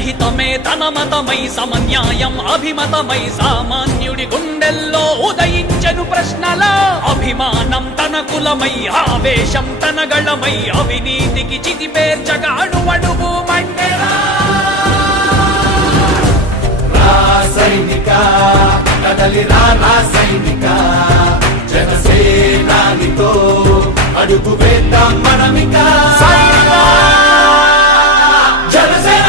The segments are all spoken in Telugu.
జనహితమే తన మతమై సమన్యాయం అభిమతమై సామాన్యుడి గుండెల్లో ఉదయించెను ప్రశ్నల అభిమానం తన కులమై ఆవేశం తన గళమై అవినీతికి చితిపేర్చగా అణువణువు మండెరా సైనిక కదలిరా నా సైనిక జనసేనానితో అడుగు వేద్దాం మనమిక జనసేన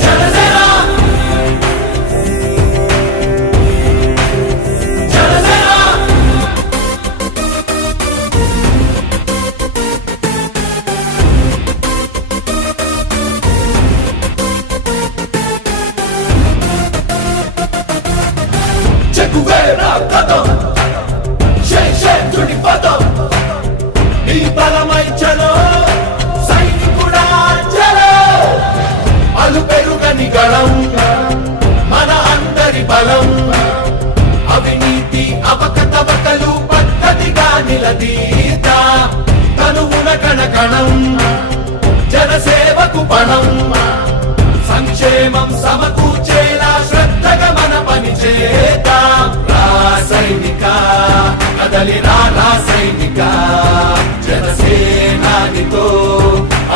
జనసేన జనసేన చెక్కువేరా కదం శేషుడి పదం నీ బలమై చలో సైనికుడా చలో అలు పెరుగని గళం మన అందరి బలం అవినీతి అవకతవకలు పద్ధతిగా నిలదీత కనువున కణకణం జనసేవకు పణం సంక్షేమం సమకూర్చేలా శ్రద్ధగా మన పని చేద్దాం సైనిక కదలిరా సైనిక జనసేనానితో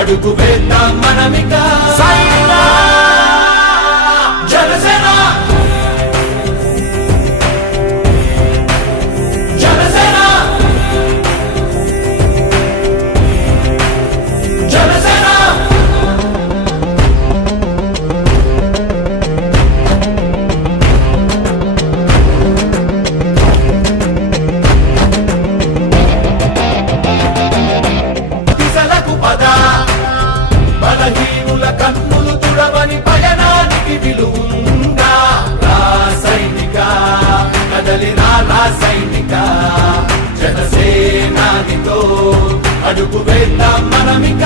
అడుగు వేద్దాం మనమిక జనసేన జనసేన జనసేన బలహీనుల కన్నులు తుడవని పయనానికి విలువుందా సైనిక కదలిరా సైనిక జనసేనానితో అడుగు వేద్దాం మనమిక